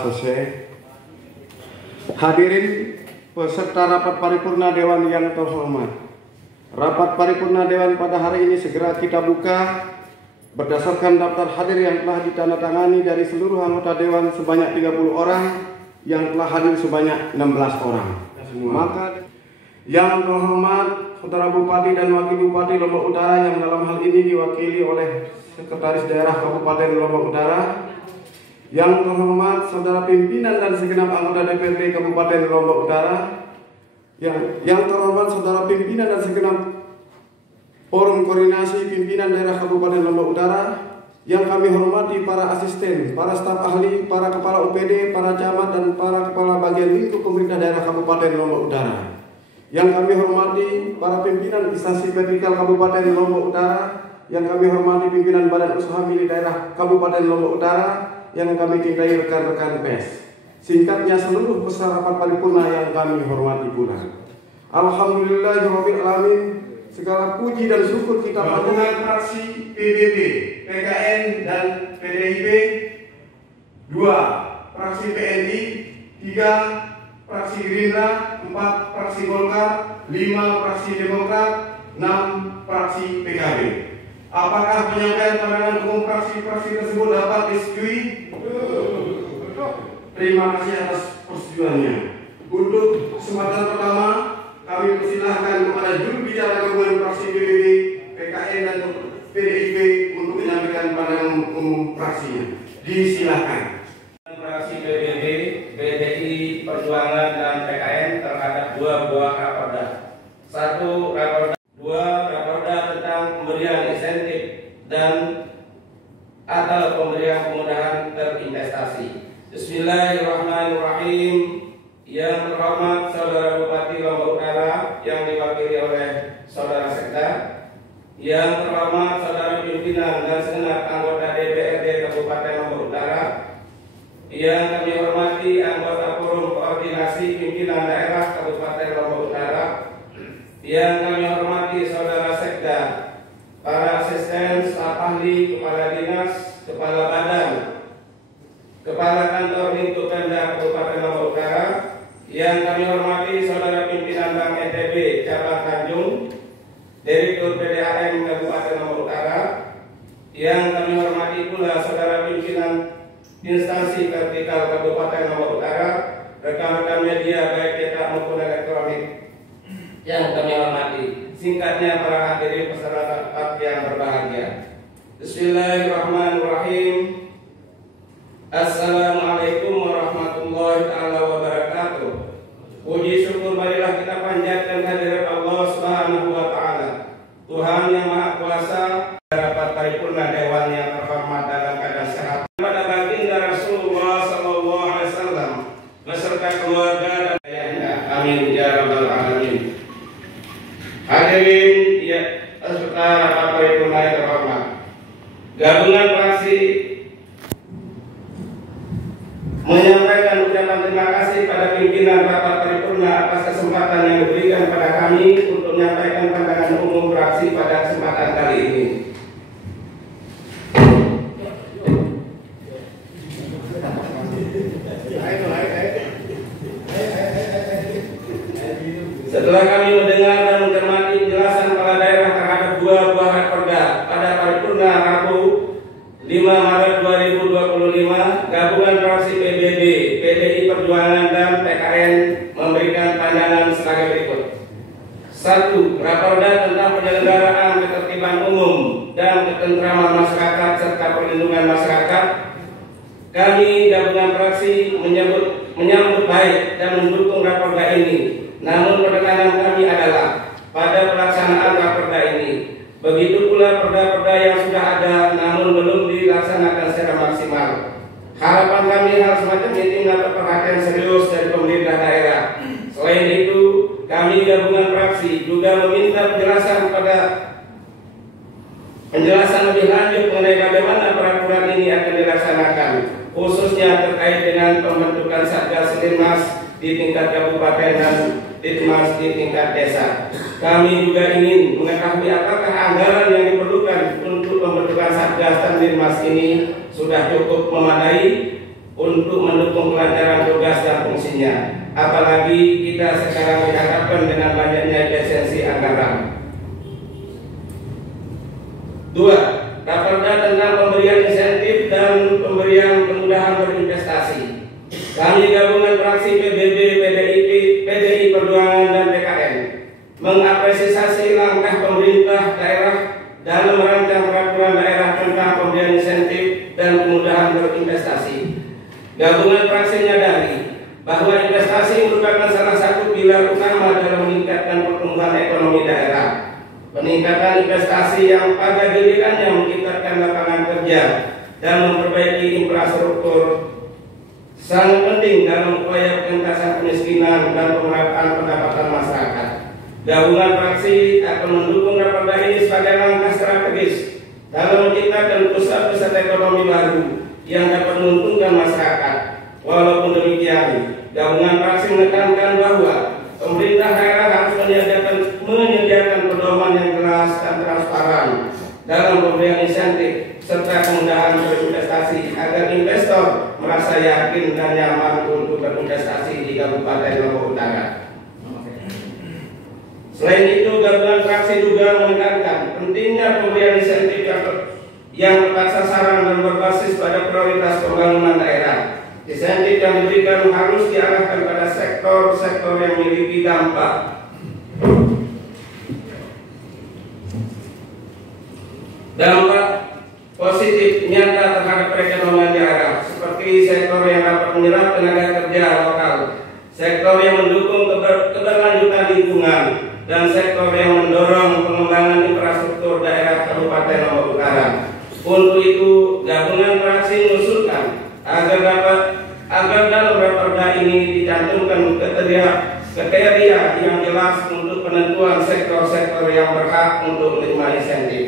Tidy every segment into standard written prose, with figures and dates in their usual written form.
Selesai. Hadirin peserta rapat paripurna Dewan yang terhormat. Rapat paripurna Dewan pada hari ini segera kita buka berdasarkan daftar hadir yang telah ditandatangani dari seluruh anggota Dewan sebanyak 30 orang, yang telah hadir sebanyak 16 orang. Maka yang terhormat Saudara Bupati dan Wakil Bupati Lombok Utara yang dalam hal ini diwakili oleh Sekretaris Daerah Kabupaten Lombok Utara, yang terhormat Saudara Pimpinan dan segenap anggota DPRD Kabupaten Lombok Utara, yang terhormat Saudara Pimpinan dan segenap Forum Koordinasi Pimpinan Daerah Kabupaten Lombok Utara, yang kami hormati para asisten, para staf ahli, para kepala UPD, para camat dan para kepala bagian lingkup pemerintah daerah Kabupaten Lombok Utara, yang kami hormati para pimpinan instansi vertikal Kabupaten Lombok Utara, yang kami hormati pimpinan Badan Usaha Milik Daerah Kabupaten Lombok Utara, yang kami cintai rekan-rekan pers. Singkatnya seluruh peserta rapat paripurna yang kami hormati pula. Alhamdulillahirabbil alamin. Segala puji dan syukur kita panjatkan fraksi PBB, PKN dan PDIP, 2 fraksi PNI, 3 fraksi Gerindra, 4 fraksi Golkar, 5 fraksi Demokrat, 6 fraksi PKB. Apakah penyampaian pandangan umum fraksi-fraksi tersebut dapat disetujui? Terima kasih atas persetujuannya. Untuk kesempatan pertama, kami persilahkan kepada juru bicara gabungan fraksi PBB, PKN dan PDIP untuk menyampaikan pandangan umum fraksinya. Disilahkan. Fraksi PBB, PDI Perjuangan dan PKN terhadap 2 buah raperda. 1 raperda, 2 raperda tentang pemberian insentif dan atau pemberian kemudahan berinvestasi. Bismillahirrahmanirrahim. Yang terhormat Saudara Bupati Lombok Utara yang diwakili oleh Saudara Sekda, yang terhormat Saudara Pimpinan dan segenap anggota DPRD Kabupaten Lombok Utara, yang kami hormati anggota Forum Koordinasi Pimpinan Daerah Kabupaten Lombok Utara, yang kami hormati Saudara Sekda, para asisten, staf ahli, kepala dinas, kepala badan, kepala kantor lingkup Pemda Kabupaten Lombok Utara, yang kami hormati Saudara Pimpinan Bank NTB Cabang Tanjung, Direktur PDAM Kabupaten Lombok Utara, yang kami hormati pula Saudara Pimpinan Instansi Vertikal Kabupaten Lombok Utara, rekan-rekan media baik cetak maupun elektronik yang kami hormati. Singkatnya para hadirin peserta rapat yang berbahagia. Bismillahirrahmanirrahim. Assalamualaikum warahmatullahi wabarakatuh. Puji syukur marilah kita panjatkan kehadirat Allah Subhanahu wa taala, Tuhan yang Maha Kuasa. Rapat paripurna Dewan yang terhormat dalam keadaan sehat pada baginda Rasulullah sallallahu alaihi wasallam beserta keluarga dan ayahnya. Amin ya rabbal alamin. Hadirin ya peserta rapat paripurna yang terhormat. Gabungan fraksi menyampaikan ucapan terima kasih pada pimpinan rapat paripurna atas kesempatan yang diberikan pada kami untuk menyampaikan pandangan umum fraksi pada kesempatan kali ini. Setelah kami mendengar dan mencermati penjelasan kepala daerah terhadap 2 buah raperda pada paripurna Rabu 5 Maret 2025, gabungan fraksi PBB, PDI Perjuangan dan PKN memberikan pandangan sebagai berikut. 1. Raperda tentang penyelenggaraan ketertiban umum dan ketentraman masyarakat serta perlindungan masyarakat. Kami gabungan fraksi menyambut baik dan mendukung raperda ini. Namun penekanan kami adalah pada pelaksanaan raperda ini. Begitu pula perda-perda yang sudah ada namun belum dilaksanakan secara maksimal. Harapan kami hal semacam ini mendapat perhatian serius dari pemerintah daerah. Selain itu, kami gabungan fraksi juga meminta penjelasan lebih lanjut mengenai bagaimana peraturan ini akan dilaksanakan, khususnya terkait dengan pembentukan Satgas Linmas di tingkat kabupaten dan Ditmas di tingkat desa. Kami juga ingin mengetahui apakah anggaran yang diperlukan untuk pembentukan Satgas dan Linmas ini sudah cukup memadai untuk mendukung kelancaran tugas dan fungsinya. Apalagi kita sekarang dihadapkan dengan banyaknya efisiensi anggaran. 2. Raperda tentang pemberian insentif dan pemberian kemudahan berinvestasi. Kami gabungan fraksi PBB, PDIP, PDI Perjuangan dan PKN mengapresiasi langkah pemerintah daerah dalam merancang peraturan daerah tentang pemberian insentif dan kemudahan berinvestasi. Gabungan fraksi menyadari bahwa investasi merupakan salah satu pilar utama dalam meningkatkan pertumbuhan ekonomi daerah. Peningkatan investasi yang pada gilirannya menciptakan lapangan kerja dan memperbaiki infrastruktur sangat penting dalam upaya pengentasan kemiskinan dan pemerataan pendapatan masyarakat. Gabungan fraksi akan mendukung raperda ini sebagai langkah strategis dalam menciptakan pusat-pusat ekonomi baru yang dapat menguntungkan masyarakat. Walaupun demikian, gabungan fraksi menekankan bahwa pemerintah daerah harus menyediakan pedoman yang jelas dan transparan dalam pemberian insentif serta kemudahan berinvestasi agar investor merasa yakin dan nyaman untuk berinvestasi di Kabupaten Lombok Utara. Selain itu, gabungan fraksi juga menekankan pentingnya pemberian insentif yang tepat sasaran dan berbasis pada prioritas pembangunan daerah. Insentif yang diberikan harus diarahkan pada sektor-sektor yang memiliki dampak positif nyata terhadap perekonomian daerah, seperti sektor yang dapat menyerap tenaga kerja lokal, sektor yang mendukung keberlanjutan lingkungan, dan sektor yang mendorong pengembangan infrastruktur daerah Kabupaten Lombok Utara. Untuk itu, gabungan fraksi mengusulkan agar dalam raperda ini dicantumkan kriteria yang jelas untuk penentuan sektor-sektor yang berhak untuk menerima insentif.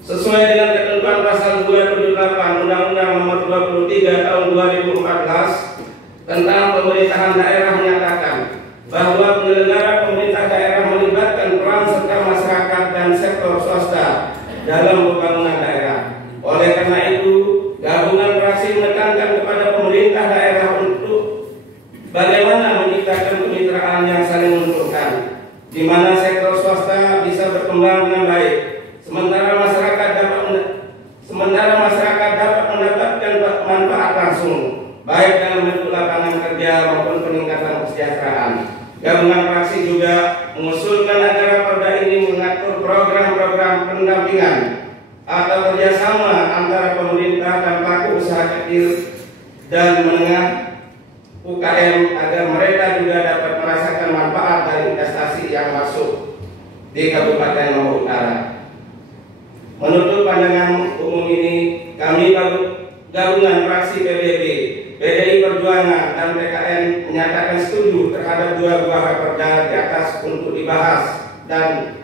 Sesuai dengan ketentuan pasal 278 Undang-Undang Nomor 23 Tahun 2014 tentang pemerintahan daerah menyatakan bahwa penyelenggara pemerintah daerah melibatkan peran serta masyarakat dan sektor swasta dalam pembangunan daerah. Oleh karena itu, gabungan fraksi menekankan kepada pemerintah daerah untuk bagaimana menciptakan kemitraan yang saling menguntungkan, di mana sektor swasta bisa berkembang dengan baik, sementara masyarakat dapat mendapatkan manfaat langsung, baik dalam bentuk lapangan kerja maupun peningkatan kesejahteraan. Gabungan fraksi juga mengusulkan agar raperda ini mengatur program-program pendampingan atau kerjasama antara pemerintah dan pelaku usaha kecil dan menengah UKM agar mereka juga dapat merasakan manfaat dari investasi yang masuk di Kabupaten Lombok Utara. Menurut pandangan umum ini, kami gabungan fraksi PBB, PDI Perjuangan dan PKN menyatakan setuju terhadap dua buah raperda di atas untuk dibahas dan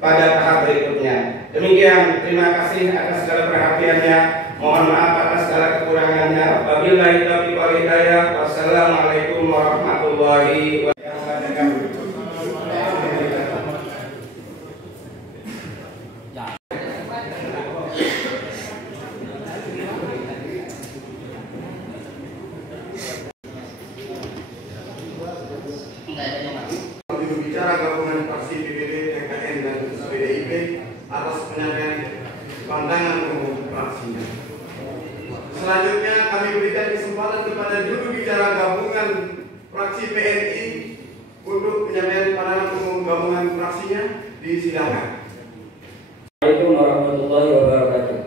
pada tahap berikutnya. Demikian, terima kasih atas segala perhatiannya. Mohon maaf atas segala kekurangannya. Wabillahi taufiq wal hidayah. Wassalamualaikum warahmatullahi wabarakatuh. Bicara gabungan fraksi PBB, PKN dan PDIP atas penyampaian pandangan umum fraksinya. Selanjutnya kami berikan kesempatan kepada juru bicara gabungan fraksi PNI untuk penyampaian pandangan umum gabungan fraksinya. Disilakan. Assalamualaikum warahmatullahi wabarakatuh.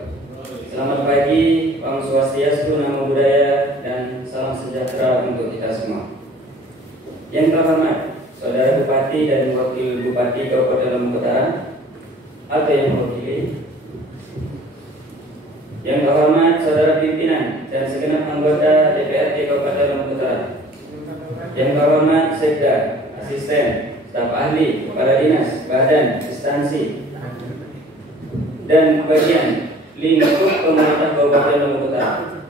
Selamat pagi, Om Swastiastu, Namo Buddhaya, dan salam sejahtera untuk kita semua. Yang terhormat Saudara Bupati dan Wakil Bupati Kabupaten Lombok Utara atau yang mewakili, yang terhormat Saudara Pimpinan dan segenap anggota DPRD Kabupaten Lombok Utara, yang terhormat Sekda, Asisten, Staf Ahli, Kepala Dinas, Badan, Instansi, dan bagian lingkup pemerintah Kabupaten Lombok Utara,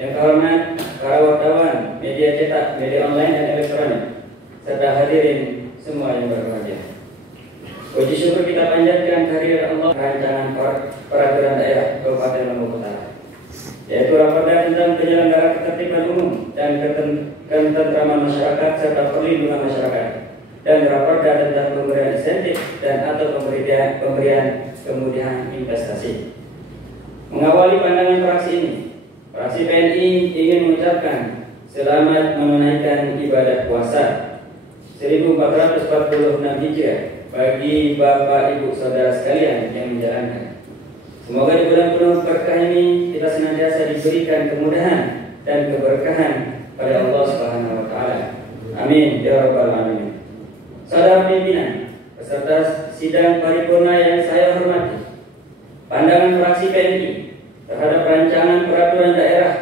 yang terhormat para wartawan, media cetak, media online dan elektronik, serta hadirin semua yang berbahagia. Puji syukur kita panjatkan kehadirat Allah rancangan peraturan daerah Kabupaten Lombok Utara. yaitu Raperda tentang penyelenggaraan ketertiban umum dan ketentraman masyarakat serta perlindungan masyarakat, dan Raperda tentang pemberian insentif dan atau pemberian kemudahan investasi. Mengawali pandangan fraksi ini, fraksi PNI ingin mengucapkan selamat menunaikan ibadah puasa 1446 Hijriah bagi Bapak Ibu Saudara sekalian yang menjalankan. Semoga di bulan penuh berkah ini kita senantiasa diberikan kemudahan dan keberkahan pada Allah Subhanahu wa taala. Amin ya rabbal alamin. Saudara pimpinan peserta sidang paripurna yang saya hormati, pandangan fraksi PNI terhadap rancangan peraturan daerah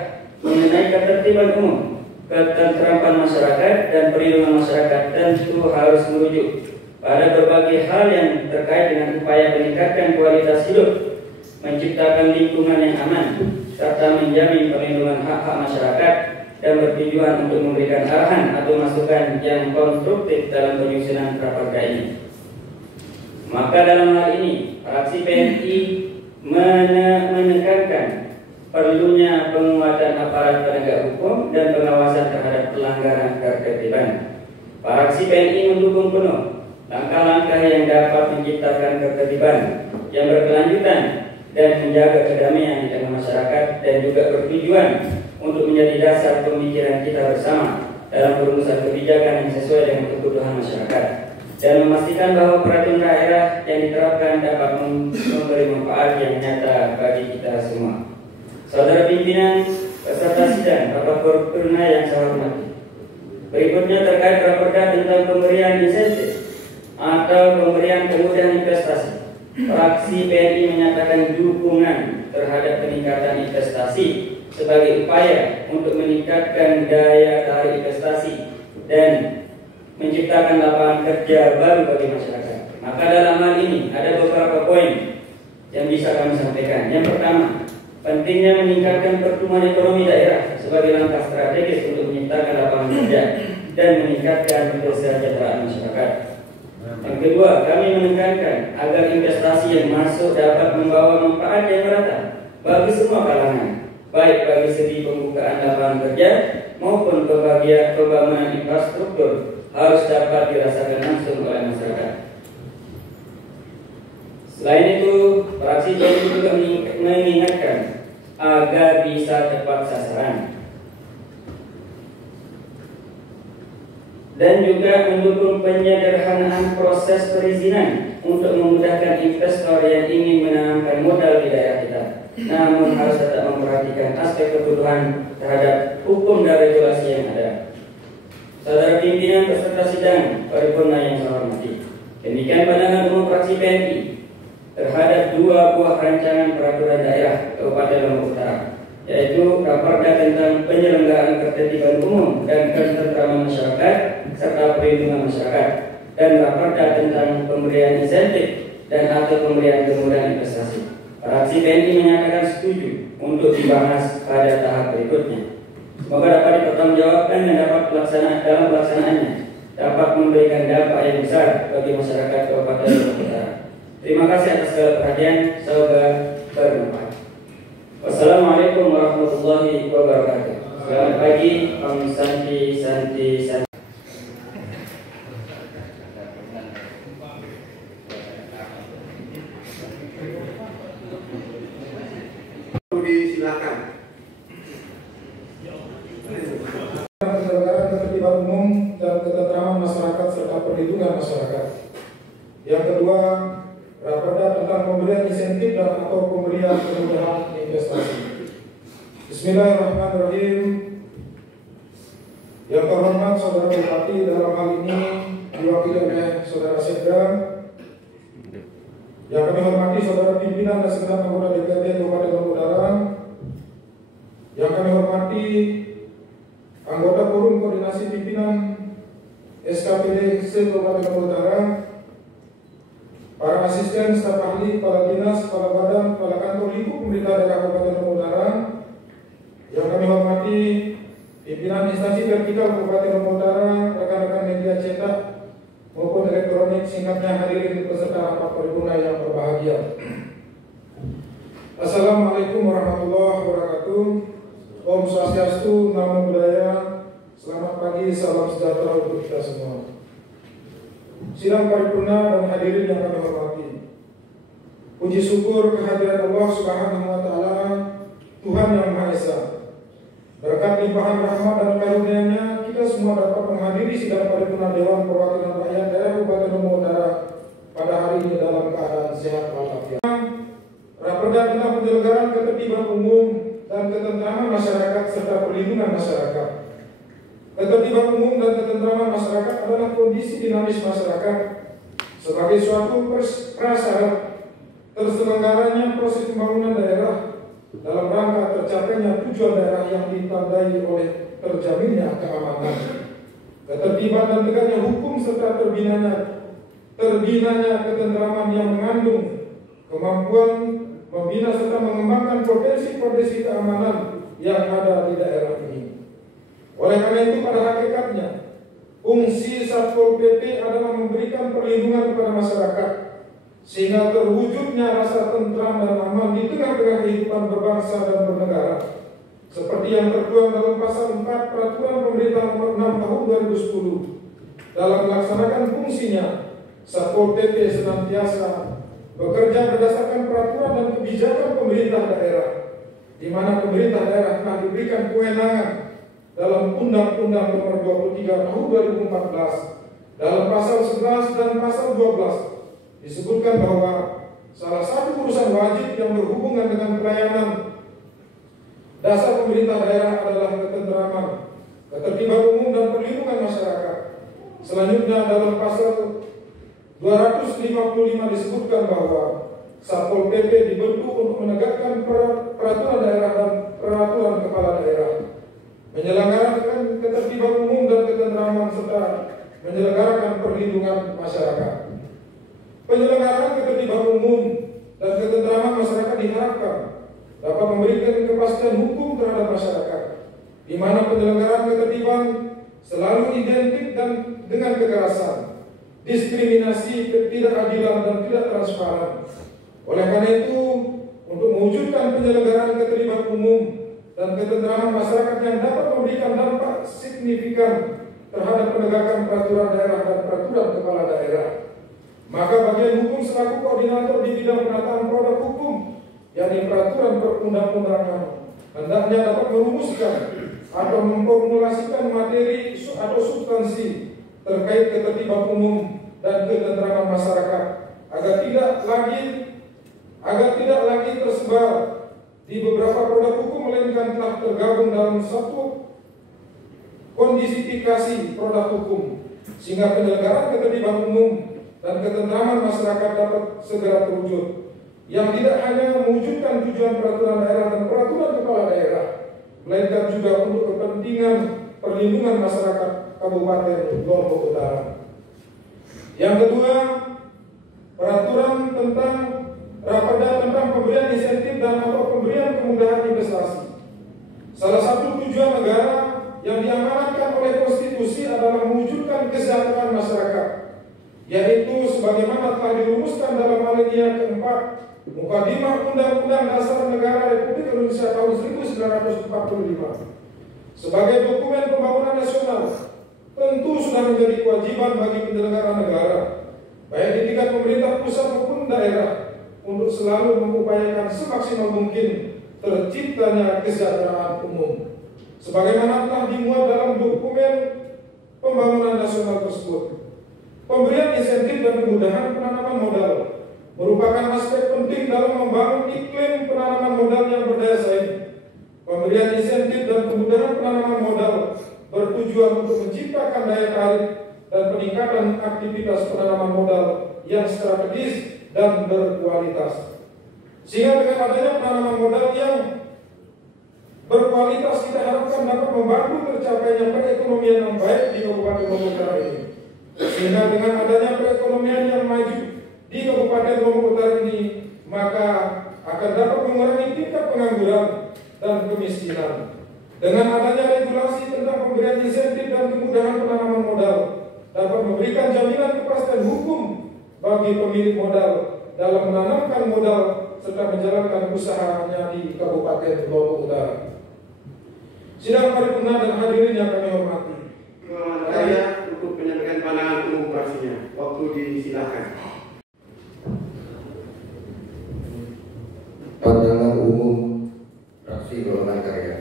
mengenai ketertiban umum, ketentraman masyarakat dan perlindungan masyarakat tentu harus merujuk pada berbagai hal yang terkait dengan upaya meningkatkan kualitas hidup, menciptakan lingkungan yang aman, serta menjamin perlindungan hak-hak masyarakat dan bertujuan untuk memberikan arahan atau masukan yang konstruktif dalam penyusunan Raperda ini. Maka dalam hal ini, fraksi PNI menekankan perlunya penguatan aparat penegak hukum dan pengawasan terhadap pelanggaran ketertiban. Fraksi PNI mendukung penuh langkah-langkah yang dapat menciptakan ketertiban yang berkelanjutan dan menjaga kedamaian di tengah masyarakat, dan juga bertujuan untuk menjadi dasar pemikiran kita bersama dalam perumusan kebijakan yang sesuai dengan kebutuhan masyarakat, dan memastikan bahwa peraturan daerah yang diterapkan dapat memberi manfaat yang nyata bagi kita semua. Saudara pimpinan peserta sidang rapat paripurna yang saya hormati, berikutnya terkait Raperda tentang pemberian insentif atau pemberian kemudahan investasi. Fraksi PNI menyatakan dukungan terhadap peningkatan investasi sebagai upaya untuk meningkatkan daya tarik investasi dan menciptakan lapangan kerja baru bagi masyarakat. Maka dalam hal ini ada beberapa poin yang bisa kami sampaikan. Yang pertama, pentingnya meningkatkan pertumbuhan ekonomi daerah sebagai langkah strategis untuk menciptakan lapangan kerja dan meningkatkan kesejahteraan masyarakat. Yang kedua, kami menekankan agar investasi yang masuk dapat membawa manfaat yang merata bagi semua kalangan, baik bagi segi pembukaan lapangan kerja maupun pembangunan infrastruktur harus dapat dirasakan langsung oleh masyarakat. Selain itu, fraksi PNI juga mengingatkan agar bisa tepat sasaran dan juga mendukung penyederhanaan proses perizinan untuk memudahkan investor yang ingin menanamkan modal di daerah kita, namun harus tetap memperhatikan aspek kebutuhan terhadap hukum dan regulasi yang ada. Saudara pimpinan peserta sidang paripurna yang saya hormati, demikian pandangan umum fraksi PNI terhadap dua buah rancangan peraturan daerah Kabupaten Lombok Utara, yaitu Raperda tentang penyelenggaraan ketertiban umum dan ketentraman masyarakat serta perlindungan masyarakat, dan Raperda tentang pemberian insentif dan atau pemberian kemudahan investasi. Fraksi PNI menyatakan setuju untuk dibahas pada tahap berikutnya. Semoga dapat dipertanggungjawabkan dan dapat dalam pelaksanaannya dapat memberikan dampak yang besar bagi masyarakat Kabupaten Lombok Utara. Terima kasih atas perhatian, semoga bermanfaat. Wassalamualaikum warahmatullahi wabarakatuh. Selamat pagi, Om Santi. Disilakan. Penyelenggaraan ketertiban umum dan ketentraman masyarakat serta perlindungan masyarakat. Yang kedua, Raperda tentang pemberian insentif dan atau pemberian kemudahan investasi. Bismillahirrahmanirrahim. Yang terhormat Saudara Bupati, dalam hal ini diwakili oleh Saudara Sekda. Yang kami hormati Saudara pimpinan dan segenap anggota DPRD Kabupaten Lombok Utara. Yang kami hormati anggota Forum Koordinasi Pimpinan SKPD Kabupaten Lombok Utara, para asisten, staf ahli, kepala dinas, kepala badan, kepala kantor lingkup pemerintah daerah Kabupaten Lombok Utara. Yang kami hormati pimpinan instansi vertikal Kabupaten Lombok Utara, rekan-rekan media cetak maupun elektronik, singkatnya hadirin peserta rapat paripurna yang berbahagia. Assalamualaikum warahmatullahi wabarakatuh. Om Swastiastu, Namo Buddhaya. Selamat pagi, salam sejahtera untuk kita semua. Sidang paripurna dan hadirin yang kami hormati. Puji syukur kehadiran Allah Subhanahu wa taala, Tuhan yang Maha Esa. Berkat limpahan rahmat dan karunia-Nya, kita semua dapat menghadiri sidang paripurna Dewan Perwakilan Rakyat Daerah Kabupaten Lombok Utara pada hari ini dalam keadaan sehat walafiat. Raperda tentang penyelenggaraan ketertiban umum dan ketentraman masyarakat serta perlindungan masyarakat. Ketertiban umum dan ketentraman masyarakat adalah kondisi dinamis masyarakat sebagai suatu prasyarat terselenggaranya proses pembangunan daerah dalam rangka tercapainya tujuan daerah yang ditandai oleh terjaminnya keamanan, ketertiban dan tegaknya hukum serta terbinanya ketentraman yang mengandung kemampuan membina serta mengembangkan potensi-potensi keamanan yang ada di daerah ini. Oleh karena itu, pada hakikatnya, fungsi Satpol PP adalah memberikan perlindungan kepada masyarakat, sehingga terwujudnya rasa tentram dan aman di tengah-tengah kehidupan berbangsa dan bernegara. Seperti yang tertuang dalam pasal 4 Peraturan Pemerintah Nomor 6 Tahun 2010. Dalam melaksanakan fungsinya, Satpol PP senantiasa bekerja berdasarkan peraturan dan kebijakan pemerintah daerah, di mana pemerintah daerah telah diberikan kewenangan dalam Undang-Undang Nomor 23 Tahun 2014 dalam pasal 11 dan pasal 12 disebutkan bahwa salah satu urusan wajib yang berhubungan dengan pelayanan dasar pemerintah daerah adalah ketentraman, ketertiban umum dan perlindungan masyarakat. Selanjutnya dalam pasal 255 disebutkan bahwa Satpol PP dibentuk untuk menegakkan peraturan daerah dan peraturan kepala daerah, menyelenggarakan ketertiban umum dan ketentraman serta menyelenggarakan perlindungan masyarakat. Penyelenggaraan ketertiban umum dan ketentraman masyarakat diharapkan dapat memberikan kepastian hukum terhadap masyarakat, di mana penyelenggaraan ketertiban selalu identik dengan kekerasan, diskriminasi, ketidakadilan dan tidak transparan. Oleh karena itu, untuk mewujudkan penyelenggaraan ketertiban umum dan ketentraman masyarakat yang dapat memberikan dampak signifikan terhadap penegakan peraturan daerah dan peraturan kepala daerah, maka bagian hukum selaku koordinator di bidang penataan produk hukum, yakni peraturan perundang-undangan, hendaknya dapat merumuskan atau memformulasikan materi atau substansi terkait ketertiban umum dan ketentraman masyarakat agar tidak lagi tersebar di beberapa produk hukum, melainkan telah tergabung dalam satu kondisifikasi produk hukum, sehingga penyelenggaraan ketertiban umum dan ketentraman masyarakat dapat segera terwujud, yang tidak hanya mewujudkan tujuan peraturan daerah dan peraturan kepala daerah, melainkan juga untuk kepentingan perlindungan masyarakat Kabupaten Lombok Utara. Yang kedua, peraturan tentang Raperda tentang pemberian insentif dan atau pemberian kemudahan investasi. Salah satu tujuan negara yang diamanatkan oleh konstitusi adalah mewujudkan kesejahteraan masyarakat, yaitu sebagaimana telah dirumuskan dalam alinea keempat Mukadimah Undang-Undang Dasar Negara Republik Indonesia tahun 1945. Sebagai dokumen pembangunan nasional, tentu sudah menjadi kewajiban bagi penyelenggara negara, baik di tingkat pemerintah pusat maupun daerah, untuk selalu mengupayakan semaksimal mungkin terciptanya kesejahteraan umum, sebagaimana telah dimuat dalam dokumen pembangunan nasional tersebut. Pemberian insentif dan kemudahan penanaman modal merupakan aspek penting dalam membangun iklim penanaman modal yang berdaya saing. Pemberian insentif dan kemudahan penanaman modal bertujuan untuk menciptakan daya tarik dan peningkatan aktivitas penanaman modal yang strategis dan berkualitas. Sehingga dengan adanya penanaman modal yang berkualitas, kita harapkan dapat membantu tercapainya perekonomian yang baik di Kabupaten Lombok Utara ini. Sehingga dengan adanya perekonomian yang maju di Kabupaten Lombok Utara ini, maka akan dapat mengurangi tingkat pengangguran dan kemiskinan. Dengan adanya regulasi tentang pemberian insentif dan kemudahan penanaman modal, dapat memberikan jaminan kepastian hukum bagi pemilik modal dalam menanamkan modal serta menjalankan usahanya di Kabupaten Lombok Utara. Sidang paripurna dan hadirin yang kami hormati. Saya untuk menyampaikan pandangan umum fraksinya. Waktu disilakan. Pandangan umum fraksi golongan karya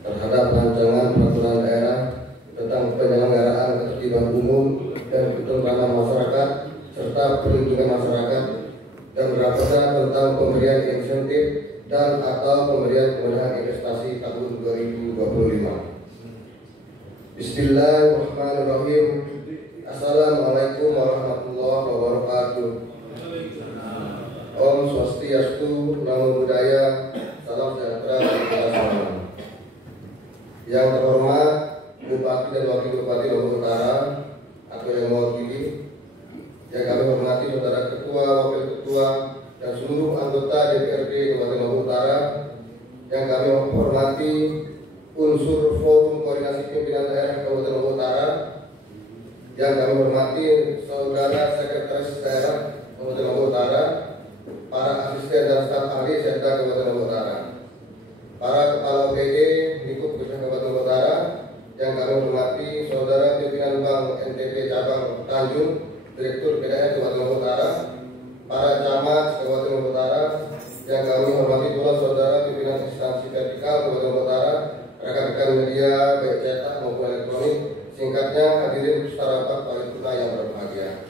terhadap rancangan peraturan daerah tentang penyelenggaraan ketertiban umum dan ketentraman masyarakat serta perlindungan masyarakat dan raperda tentang pemberian insentif dan atau pemberian kemudahan investasi tahun 2025. Bismillahirrahmanirrahim. Assalamualaikum warahmatullahi wabarakatuh. Om Swastiastu, Namo Buddhaya, salam sejahtera bagi kita semua. Yang terhormat Bupati dan Wakil Bupati Lombok Utara atau yang mewakili, yang kami hormati saudara Ketua, Wakil Ketua, dan seluruh anggota DPRD Kabupaten Lombok Utara, yang kami hormati unsur Forum Koordinasi Pimpinan Daerah Kabupaten Lombok Utara, yang kami hormati saudara Sekretaris Daerah Kabupaten Lombok Utara, para asisten dan staf ahli Setda Kabupaten Lombok Utara, para kepala OPD lingkup Kementerian Kabupaten Lombok Utara, yang kami hormati saudara pimpinan Bank NTB Cabang Tanjung, Direktur PDN Kabupaten Lombok Utara, para camat Kabupaten Lombok Utara, yang kami hormati pula saudara pimpinan instansi vertikal Kabupaten Lombok Utara, rekan-rekan media baik cetak maupun elektronik, singkatnya hadirin peserta rapat paripurna yang berbahagia.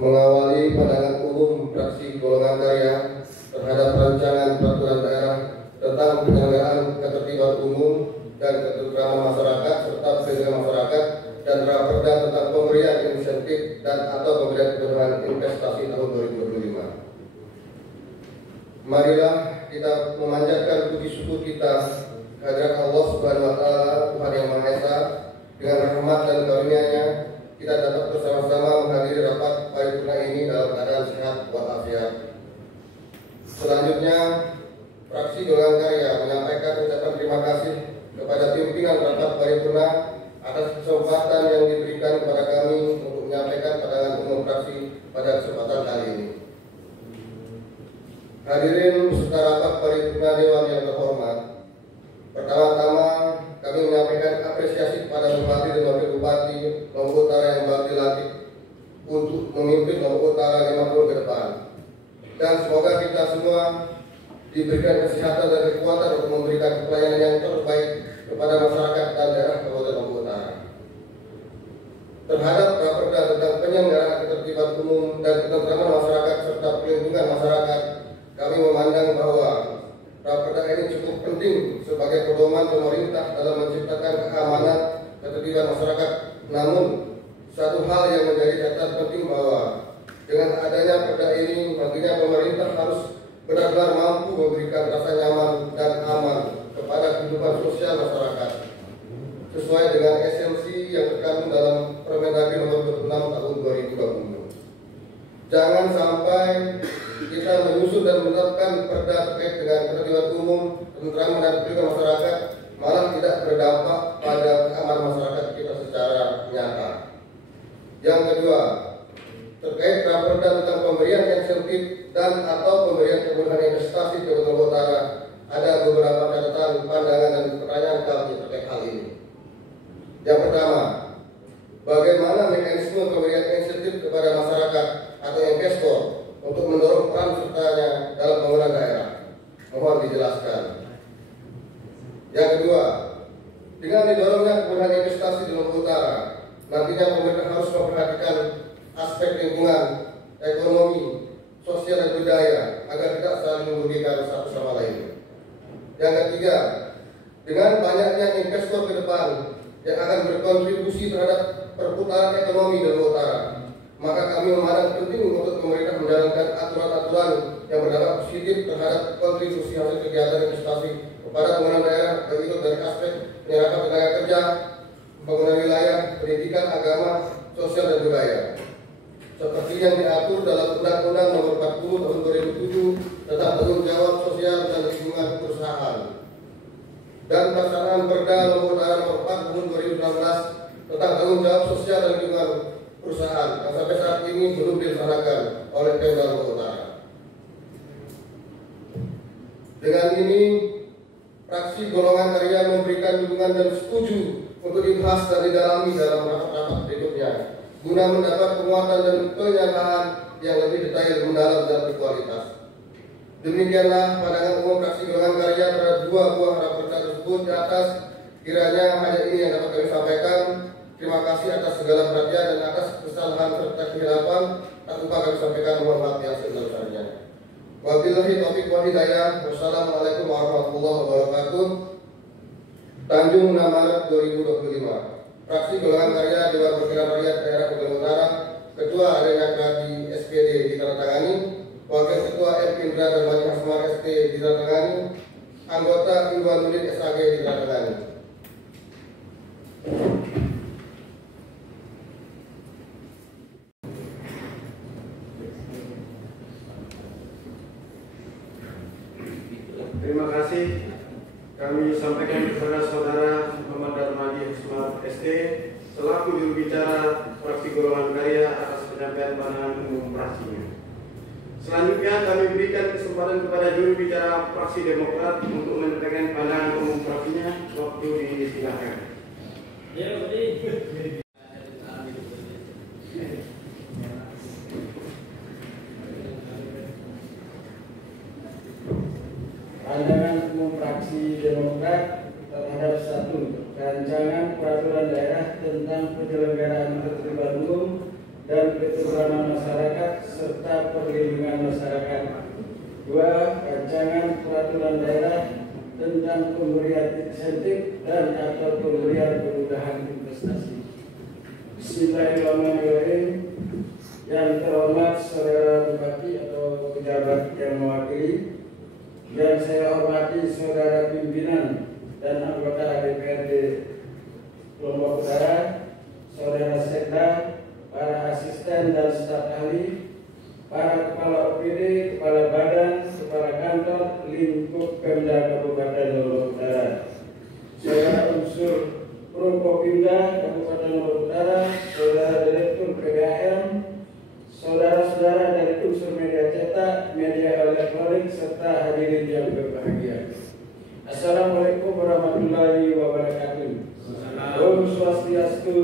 Mengawali pandangan umum fraksi golongan karya terhadap rancangan peraturan daerah tentang penyelenggaraan ketertiban umum dan ketentraman masyarakat serta perlindungan masyarakat dan raperda tentang pemberian insentif dan atau pemberian kemudahan investasi tahun 2025. Marilah kita memanjatkan puji syukur kita kehadirat Allah Subhanahu wa taala, Tuhan yang Maha Esa, dengan rahmat dan karunia-Nya kita dapat bersama-sama menghadiri rapat paripurna ini dalam keadaan sehat walafiat. Selanjutnya, fraksi golongan karya menyampaikan ucapan terima kasih kepada pimpinan rapat paripurna atas kesempatan yang diberikan kepada kami untuk menyampaikan pandangan umum fraksi pada kesempatan kali ini. Hadirin peserta rapat paripurna Dewan yang terhormat, pertama-tama kami menyampaikan apresiasi kepada Bupati dan Wakil Bupati Lombok Utara yang baru dilantik untuk memimpin Lombok Utara 5 tahun ke depan. Dan semoga kita semua diberikan kesehatan dan kekuatan untuk memberikan pelayanan yang terbaik kepada masyarakat dan daerah Kabupaten Lombok Utara. Terhadap raperda tentang penyelenggaraan ketertiban umum dan ketentraman masyarakat serta perlindungan masyarakat, kami memandang bahwa raperda ini cukup penting sebagai pedoman pemerintah dalam menciptakan keamanan ketertiban masyarakat. Namun, satu hal yang menjadi catatan penting bahwa dengan adanya perda ini, nantinya pemerintah harus benar-benar mampu memberikan rasa nyaman dan aman kepada kehidupan sosial masyarakat sesuai dengan esensi yang terkandung dalam Permendagri Nomor 26 Tahun 2020. Jangan sampai kita menyusun dan menetapkan perda terkait dengan ketertiban umum, ketentraman dan perlindungan masyarakat malah tidak berdampak pada keamanan masyarakat kita secara nyata. Yang kedua, terkait raperda tentang pemberian insentif dan atau pemberian kemudahan investasi ke Kabupaten Lombok Utara, ada beberapa catatan, pandangan dan pertanyaan kami terkait hal ini. Yang pertama, bagaimana mekanisme pemberian insentif kepada masyarakat atau investor untuk mendorong peran sertanya dalam pembangunan daerah? Mohon dijelaskan. Yang kedua, dengan didorongnya kemudahan investasi di Lombok Utara, nantinya pemerintah harus memperhatikan aspek lingkungan, ekonomi, sosial dan budaya agar tidak saling merugikan satu sama lain. Yang ketiga, dengan banyaknya investor ke depan yang akan berkontribusi terhadap perputaran ekonomi di Lombok Utara, maka kami memandang penting untuk pemerintah menjalankan aturan-aturan yang berdampak positif terhadap kontribusi hasil kegiatan investasi kepada pembangunan daerah, baik itu dari aspek penyerapan tenaga kerja, pembangunan wilayah, pendidikan, agama, sosial dan budaya, seperti yang diatur dalam Undang-Undang Nomor 40 Tahun 2007 tentang tanggung jawab sosial dan lingkungan perusahaan, dan pelaksanaan Perda Lombok Utara Nomor 4 Tahun 2016 tentang tanggung jawab sosial dan lingkungan perusahaan yang sampai saat ini belum dilaksanakan oleh Pemda Lombok Utara. Dengan ini, fraksi golongan karya memberikan dukungan dan setuju untuk dibahas dan didalami dalam rapat-rapat berikutnya, guna mendapat penguatan dan penyerahan yang lebih detail, mendalam dan berkualitas. Demikianlah pandangan umum fraksi golongan karya terhadap dua buah raperda tersebut di atas. Kiranya hanya ini yang dapat kami sampaikan. Terima kasih atas segala perhatian dan atas kesalahan serta kehilapan tak lupa kami sampaikan, mohon maaf yang sebesar-besarnya. Wabillahi taufiq wal hidayah. Wassalamualaikum warahmatullahi wabarakatuh. Tanjung 6 Maret 2025. Fraksi golongan karya Dewan Perwakilan Rakyat Daerah Lombok Utara. Ketua Arena Kradi SPD ditandatangani. Wakil Ketua M. Indra Darmani Hasmar ST ditandatangani. Anggota Iwanuddin SAG ditandatangani. Terima kasih. Kami sampaikan kepada Saudara Muhammad Darmadi Hasmar ST selaku juru bicara fraksi golongan karya atas penyampaian pandangan umum fraksinya. Selanjutnya kami berikan kesempatan kepada juru bicara fraksi Demokrat untuk menyampaikan pandangan umum fraksinya. Waktu disilakan. Pandangan umum fraksi Demokrat terhadap 1. Rancangan peraturan daerah tentang penyelenggaraan ketertiban umum dan ketentraman masyarakat serta perlindungan masyarakat. 2. Rancangan peraturan daerah tentang pemberian insentif dan atau pemberian kemudahan investasi. Bismillahirrahmanirrahim. Yang terhormat Saudara Bupati atau pejabat yang mewakili, yang saya hormati saudara pimpinan dan anggota DPRD Lombok Utara, saudara sekda, para asisten dan staf ahli, para kepala OPD, kepala badan, kepala kantor, lingkup Pemda Kabupaten Lombok Utara, saudara unsur Prokopimda Kabupaten Lombok Utara, saudara direktur PDAM, saudara-saudara dari unsur media cetak, media elektronik, serta hadirin yang berbahagia. Assalamualaikum warahmatullahi wabarakatuh. Om Swastiastu,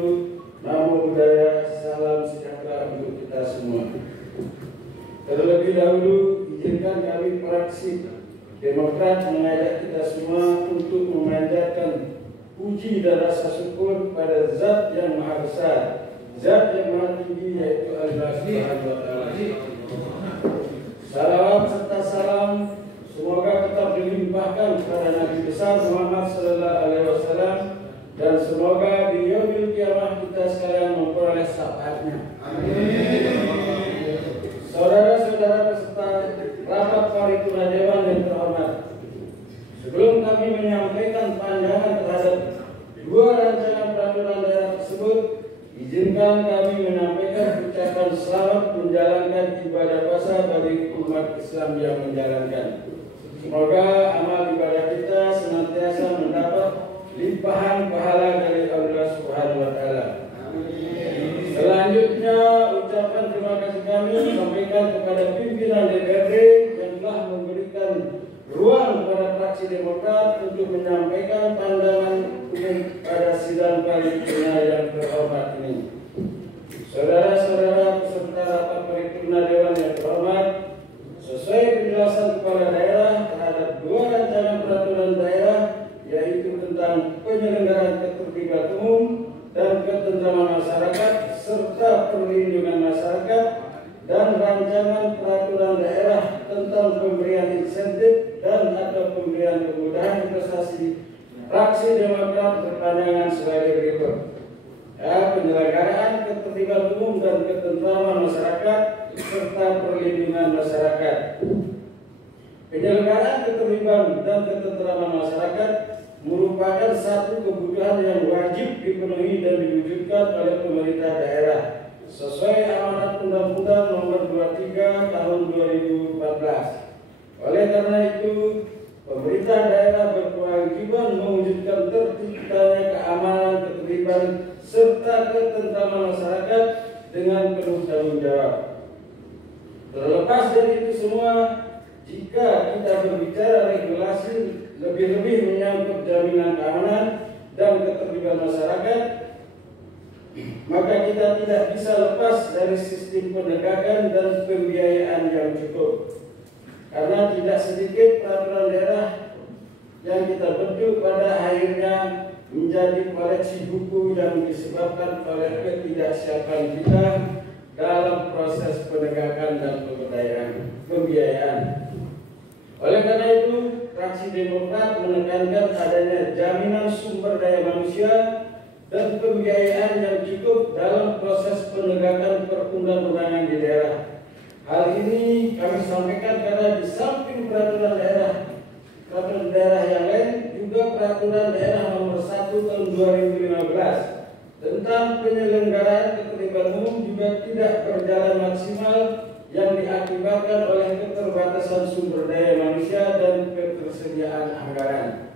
Namo Buddhaya, salam sejahtera untuk kita semua. Terlebih dahulu, izinkan kami fraksi Demokrat mengajak kita semua untuk memanjatkan puji dan rasa syukur pada Zat yang Maha Besar, Zat yang Maha Tinggi, yaitu Allah Subhanahu wa Ta'ala. Salawat serta salam semoga tetap dilimpahkan kepada Nabi besar Muhammad sallallahu alaihi wasallam, dan semoga di yaumil kiamah kita sekalian memperoleh syafaatnya. Amin. Saudara-saudara peserta rapat paripurna dewan yang terhormat, sebelum kami menyampaikan pandangan terhadap dua rancangan peraturan daerah tersebut, izinkan kami menyampaikan ucapan selamat menjalankan ibadah puasa bagi umat Islam yang menjalankan. Semoga amal ibadah kita senantiasa mendapat limpahan pahala dari Allah Subhanahu wa Ta'ala. Selanjutnya, ucapan terima kasih kami sampaikan kepada pimpinan DPRD yang telah memberikan ruang kepada fraksi Demokrat untuk menyampaikan pandangan umum pada sidang paripurna yang terhormat ini. Saudara-saudara peserta rapat paripurna dewan yang terhormat, sesuai penjelasan kepala daerah terhadap dua rancangan peraturan daerah, yaitu tentang penyelenggaraan ketertiban umum dan ketentraman masyarakat serta perlindungan masyarakat, dan rancangan peraturan daerah tentang pemberian insentif dan atau pemberian kemudahan investasi, fraksi Demokrat berpandangan sebagai berikut. Penyelenggaraan ketertiban umum dan ketentraman masyarakat serta perlindungan masyarakat. Penyelenggaraan ketertiban dan ketentraman masyarakat merupakan satu kebutuhan yang wajib dipenuhi dan diwujudkan oleh pemerintah daerah sesuai amanat Undang-Undang Nomor 23 Tahun 2014. Oleh karena itu, pemerintah daerah berkewajiban mewujudkan terciptanya keamanan, ketertiban serta ketentraman masyarakat terlebih-lebih menyangkut jaminan keamanan dan ketertiban masyarakat, maka kita tidak bisa lepas dari sistem penegakan dan pembiayaan yang cukup. Karena tidak sedikit peraturan daerah yang kita bentuk pada akhirnya menjadi koleksi buku yang disebabkan oleh ketidaksiapan kita dalam proses penegakan dan pembiayaan. Oleh karena itu, fraksi Demokrat menekankan adanya jaminan sumber daya manusia dan pembiayaan yang cukup dalam proses penegakan perundang-undangan di daerah. Hal ini kami sampaikan karena di samping peraturan daerah yang lain, juga peraturan daerah nomor 1 tahun 2015 tentang penyelenggaraan ketertiban umum juga tidak berjalan maksimal yang diakibatkan oleh keterbatasan sumber daya manusia dan ketersediaan anggaran.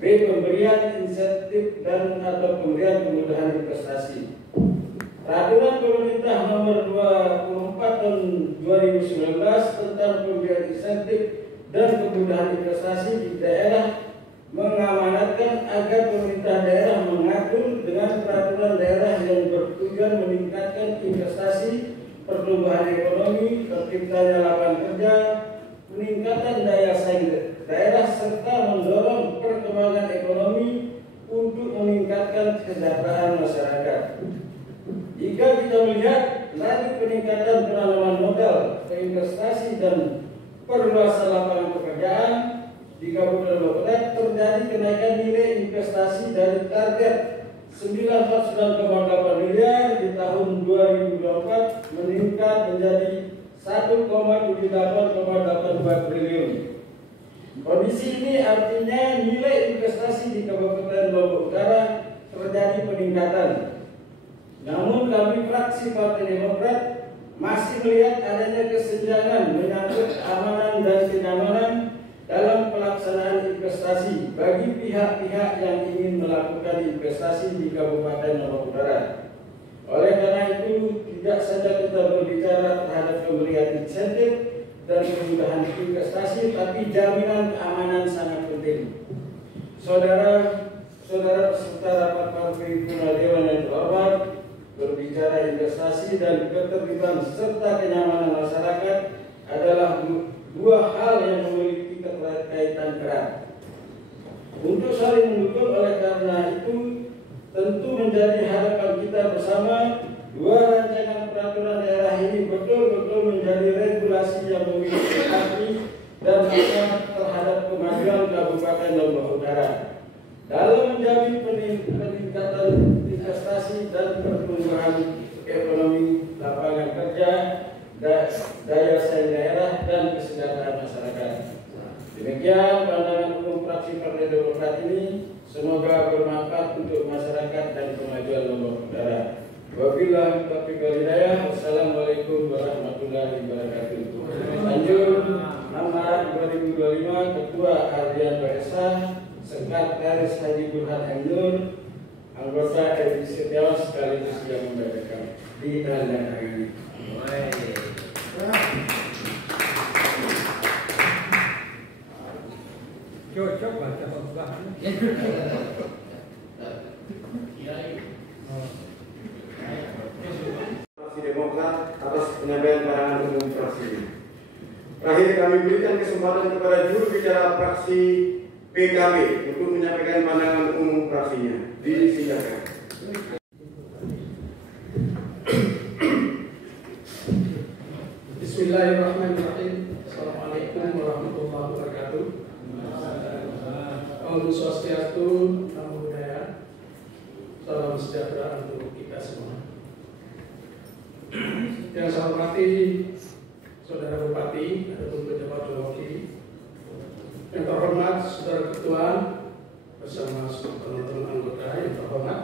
B. Pemberian insentif dan atau pemberian kemudahan investasi. Peraturan pemerintah nomor 24 tahun 2019 tentang pemberian insentif dan kemudahan investasi di daerah mengamanatkan agar pemerintah daerah mengatur dengan peraturan daerah yang bertujuan meningkatkan investasi, pertumbuhan ekonomi, terciptanya lapangan kerja, peningkatan daya saing daerah serta mendorong perkembangan ekonomi untuk meningkatkan kesejahteraan masyarakat. Jika kita melihat laju peningkatan penanaman modal, investasi dan perluasan lapangan pekerjaan di Kabupaten Lombok terjadi kenaikan nilai investasi dari target 99,8 miliar di tahun 2024 meningkat menjadi 1,78,82 triliun. Kondisi ini artinya nilai investasi di Kabupaten Lombok Utara terjadi peningkatan. Namun kami fraksi Partai Demokrat masih melihat adanya kesenjangan menyangkut keamanan dan kenyamanan dalam pelaksanaan investasi bagi pihak-pihak yang ingin melakukan investasi di Kabupaten Lombok Utara. Oleh karena itu, tidak saja kita berbicara terhadap pemberian insentif dan kemudahan investasi, tapi jaminan keamanan sangat penting. Saudara peserta rapat paripurna Dewan yang terhormat, berbicara investasi dan ketertiban serta kenyamanan masyarakat adalah dua hal yang memiliki keterkaitan erat. Untuk saling mendukung, oleh karena itu tentu menjadi harapan kita bersama dua rancangan peraturan daerah ini betul-betul menjadi regulasi yang memiliki arti dan manfaat terhadap kemajuan Kabupaten Lombok Utara dalam menjamin peningkatan investasi dan pertumbuhan ekonomi, lapangan kerja, daya saing daerah dan kesejahteraan masyarakat. Demikian pandangan umum fraksi Partai Demokrat ini, semoga bermanfaat untuk masyarakat dan kemajuan Lombok Utara. Wabillahi taufiq wal hidayah. Wassalamualaikum warahmatullahi wabarakatuh. Lanjut, Maret 2025, Ketua Harian BSA, Sekretaris Haji Burhan M. Nur, anggota Edi Setiawan sekaligus yang membacakan di tanda hari ini. Cocok baca khutbah. Fraksi Demokrat atas penyampaian pandangan umum fraksi ini. Terakhir kami berikan kesempatan kepada juru bicara fraksi PKB untuk menyampaikan pandangan umum fraksinya. Disilakan. Bismillahirrahmanirrahim. Assalamualaikum warahmatullahi wabarakatuh. Om Swastiastu, Namo Buddhaya. Salam sejahtera untuk kita semua. Yang saya hormati Saudara Bupati ataupun pejabat wakil, yang terhormat Saudara Ketua bersama teman-teman anggota yang terhormat,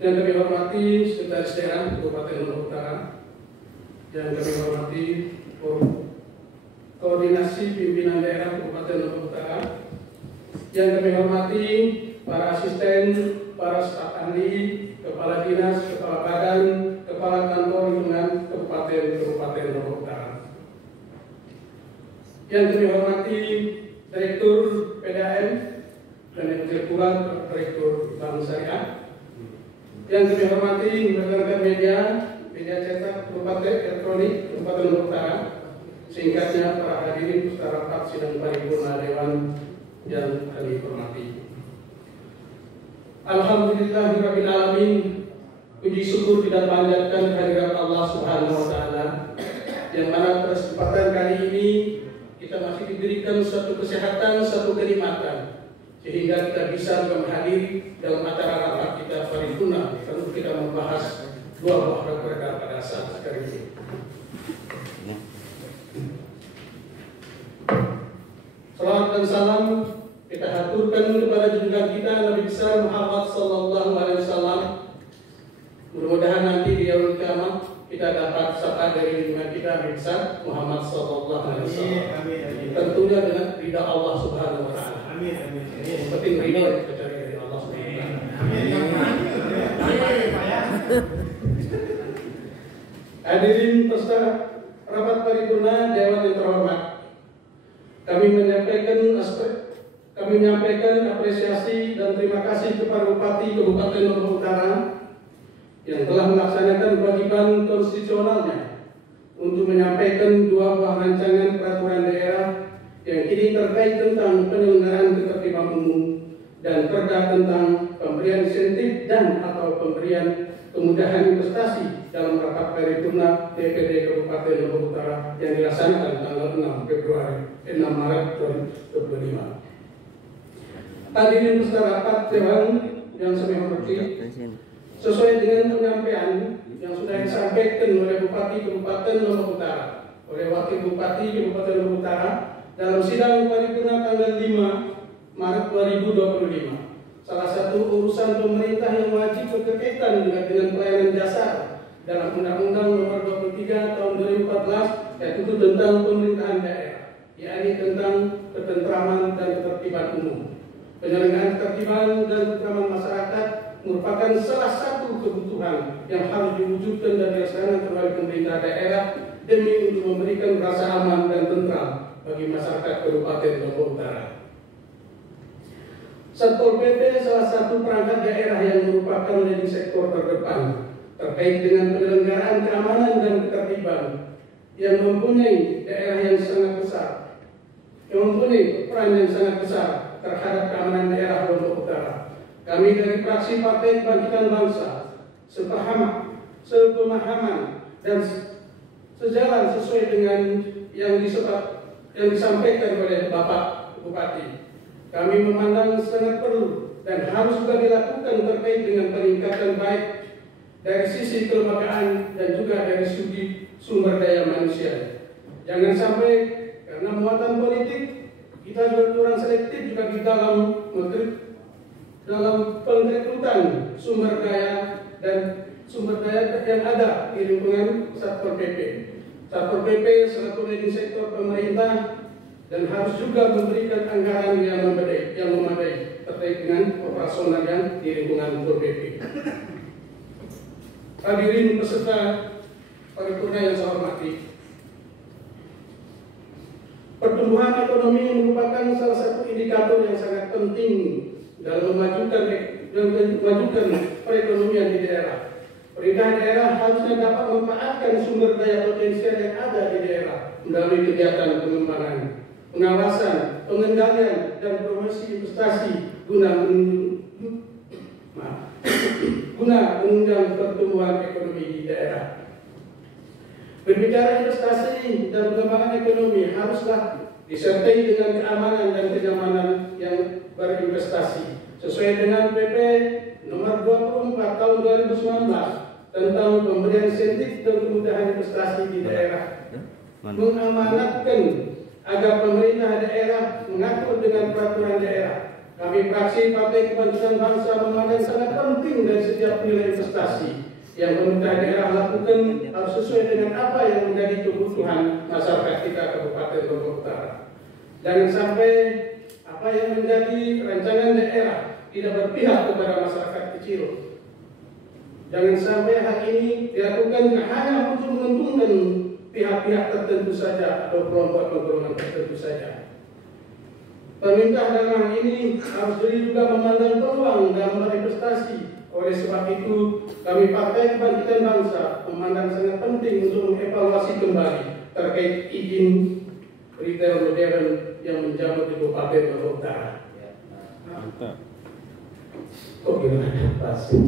yang kami hormati Sekretaris Daerah Kabupaten Lombok Utara, yang kami hormati Koordinasi Pimpinan Daerah Kabupaten Lombok Utara, yang kami hormati para asisten, para staf ahli, kepala dinas, kepala badan, kepala kantor lingkungan Kabupaten Lombok Utara. Yang kami hormati dari Bank Syariah. Yang kami hormati rekan-rekan media cetak berupa elektronik Kabupaten Lombok Utara, singkatnya para hadirin peserta rapat sidang paripurna Dewan yang kami hormati. Alhamdulillahirabbil alamin. Puji syukur kita panjatkan kehadirat Allah Subhanahu wa taala yang mana pada kesempatan kali ini kita masih diberikan suatu kesehatan, suatu kenikmatan sehingga kita bisa menghadiri dalam acara rapat kita paripurna untuk kita membahas dua buah perkara pada saat sekarang ini. Salawat dan salam kita haturkan kepada junjungan kita Nabi besar Muhammad sallallahu alaihi wasallam. Mudah-mudahan nanti di yaumul kiamat kita dapat sapa dari junjungan kita Nabi besar Muhammad sallallahu alaihi wasallam. Tentunya dengan ridha Allah Subhanahu wa taala. Amin amin. Yang penting ridha dari Allah Subhanahu wa taala. Hadirin peserta rapat paripurna Dewan yang terhormat. Kami menyampaikan apresiasi dan terima kasih kepada Bupati Kabupaten Lombok Utara yang telah melaksanakan kewajiban konstitusionalnya untuk menyampaikan dua buah rancangan peraturan daerah yang kini terkait tentang penyelenggaraan ketertiban umum dan perda tentang pemberian insentif dan atau pemberian kemudahan investasi dalam rapat paripurna DPD Kabupaten Lombok Utara yang dilaksanakan tanggal 6 Maret 2025. Hadirin peserta rapat Dewan yang saya hormati, sesuai dengan penyampaian yang sudah disampaikan oleh Bupati Kabupaten Lombok Utara, oleh Wakil Bupati Kabupaten Lombok Utara dalam sidang paripurna tanggal 5 Maret 2025. Salah satu urusan pemerintah yang wajib berkaitan dengan pelayanan jasa dalam Undang-Undang Nomor 23 Tahun 2014 yaitu tentang pemerintahan daerah, yakni tentang ketentraman dan ketertiban umum. Penyelenggaraan ketertiban dan ketentraman masyarakat merupakan salah satu kebutuhan yang harus diwujudkan dan dilaksanakan oleh pemerintah daerah demi untuk memberikan rasa aman dan tentram bagi masyarakat Kabupaten Lombok Utara. Satpol PP salah satu perangkat daerah yang merupakan leading sektor terdepan terkait dengan penyelenggaraan keamanan dan ketertiban yang mempunyai daerah yang sangat besar, yang mempunyai peran yang sangat besar terhadap keamanan daerah Lombok Utara. Kami dari fraksi Partai Kebangkitan Bangsa sepemahaman dan sejalan sesuai dengan yang disampaikan oleh Bapak Bupati. Kami memandang sangat perlu dan harus juga dilakukan terkait dengan peningkatan baik dari sisi kelembagaan dan juga dari segi sumber daya manusia. Jangan sampai karena muatan politik kita juga kurang selektif juga di dalam pengrekrutan sumber daya yang ada di lingkungan Satpol PP. Satpol PP selaku leading sektor pemerintah dan harus juga memberikan anggaran yang memadai terkait dengan operasional yang di lingkungan Satpol PP. Hadirin peserta paripurna yang saya hormati, pertumbuhan ekonomi merupakan salah satu indikator yang sangat penting dalam memajukan perekonomian di daerah. Pemerintah daerah harusnya dapat memanfaatkan sumber daya potensial yang ada di daerah melalui kegiatan pengembangan, pengawasan, pengendalian, dan promosi investasi guna menunjang pertumbuhan ekonomi di daerah. Berbicara investasi dan pengembangan ekonomi haruslah disertai dengan keamanan dan kenyamanan yang berinvestasi sesuai dengan PP Nomor 24 Tahun 2019 tentang pemberian insentif dan kemudahan investasi di daerah. Mengamanatkan agar pemerintah daerah mengatur dengan peraturan daerah. Kami fraksi Partai Kebangkitan Bangsa memandang sangat penting dari setiap nilai investasi yang pemerintah daerah lakukan harus sesuai dengan apa yang menjadi kebutuhan masyarakat kita Kabupaten Lombok Utara. Jangan sampai apa yang menjadi rancangan daerah tidak berpihak kepada masyarakat kecil. Jangan sampai hal ini dilakukan hanya untuk menguntungkan pihak-pihak tertentu saja atau kelompok-kelompok tertentu saja. Pemerintah dalam hal ini harus juga memandang peluang dalam berinvestasi. Oleh sebab itu, kami Partai Kebangkitan Bangsa memandang sangat penting untuk mengevaluasi kembali terkait izin retail modern yang menjabat di Kabupaten Lombok Utara. Kok gimana pasti?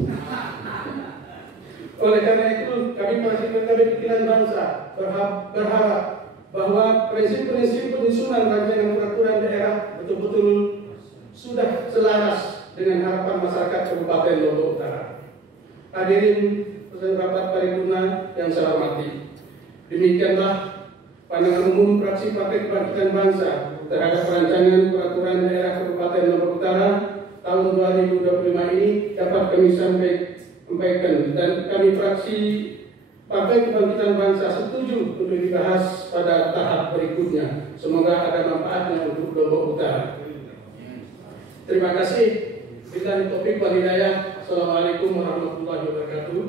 Oleh karena itu, kami Partai Kebangkitan Bangsa berharap bahwa prinsip-prinsip penyusunan rancangan peraturan daerah betul-betul sudah selaras dengan harapan masyarakat Kabupaten Lombok Utara. Hadirin peserta rapat paripurna yang saya hormati, demikianlah pandangan umum fraksi Partai Kebangkitan Bangsa terhadap rancangan peraturan daerah Kabupaten Lombok Utara tahun 2025 ini dapat kami sampaikan, dan kami fraksi Partai Kebangkitan Bangsa setuju untuk dibahas pada tahap berikutnya. Semoga ada manfaatnya untuk Lombok Utara. Terima kasih. Billahi taufiq wal hidayah. Assalamualaikum warahmatullahi wabarakatuh.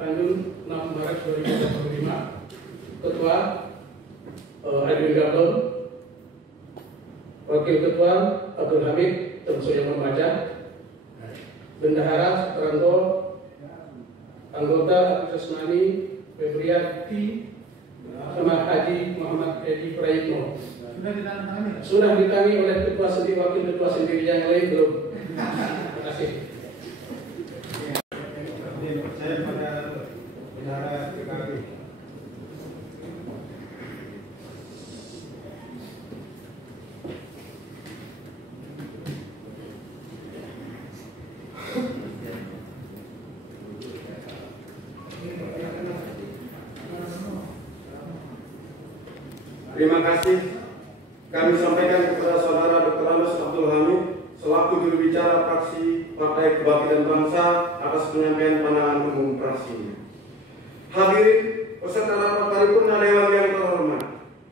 Tanjung 6 Maret 2025. Ketua Edwin Gablon, Wakil Ketua Abdul Hamid Temsoya Membaca, Bendahara Suteranto, anggota Resmani Febriati, sama Haji Muhammad Edi Praitno. Sudah ditangani oleh ketua sendiri, wakil ketua sendiri, yang lain belum. Terima kasih. Saya pada bendahara PKB. Terima kasih kami sampaikan kepada saudara Dr. Andes Abdul Hamid selaku juru bicara fraksi Partai Kebangkitan Bangsa atas penyampaian pandangan umum fraksi. Hadirin peserta rapat paripurna Dewan yang terhormat,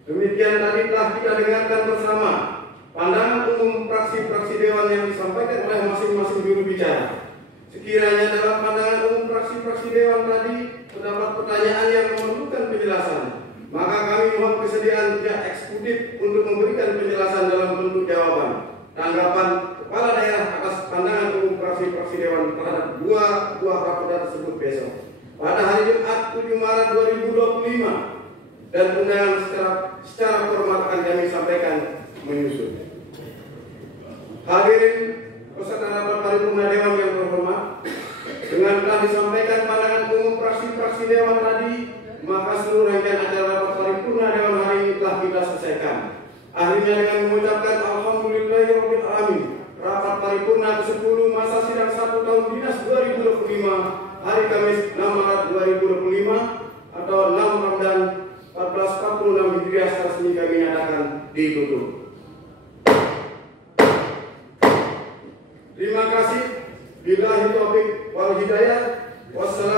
demikian tadi telah kita dengarkan bersama pandangan umum fraksi-fraksi Dewan yang disampaikan oleh masing-masing juru bicara. Sekiranya dalam pandangan umum fraksi-fraksi Dewan tadi terdapat pertanyaan yang memerlukan penjelasan, maka kami mohon kesediaan pihak eksekutif untuk memberikan penjelasan dalam bentuk jawaban, tanggapan kepala daerah atas pandangan umum fraksi-fraksi Dewan terhadap dua buah raperda tersebut besok pada hari Jumat 7 Maret 2025, dan undangan secara formal akan kami sampaikan menyusul. Hadirin peserta rapat paripurna Dewan yang terhormat, dengan telah disampaikan pandangan umum fraksi-fraksi Dewan tadi, maka seluruh rangkaian acara rapat paripurna Dewan hari ini telah kita selesaikan. Akhirnya dengan mengucapkan alhamdulillahirabbil alamin, rapat paripurna ke-10 masa sidang 1 tahun dinas 2025 hari Kamis 6 Maret 2025 atau 6 Ramadan 1446 Hijriah resmi kami nyatakan ditutup. Terima kasih. Billahi taufiq wal hidayah. Wassalamualaikum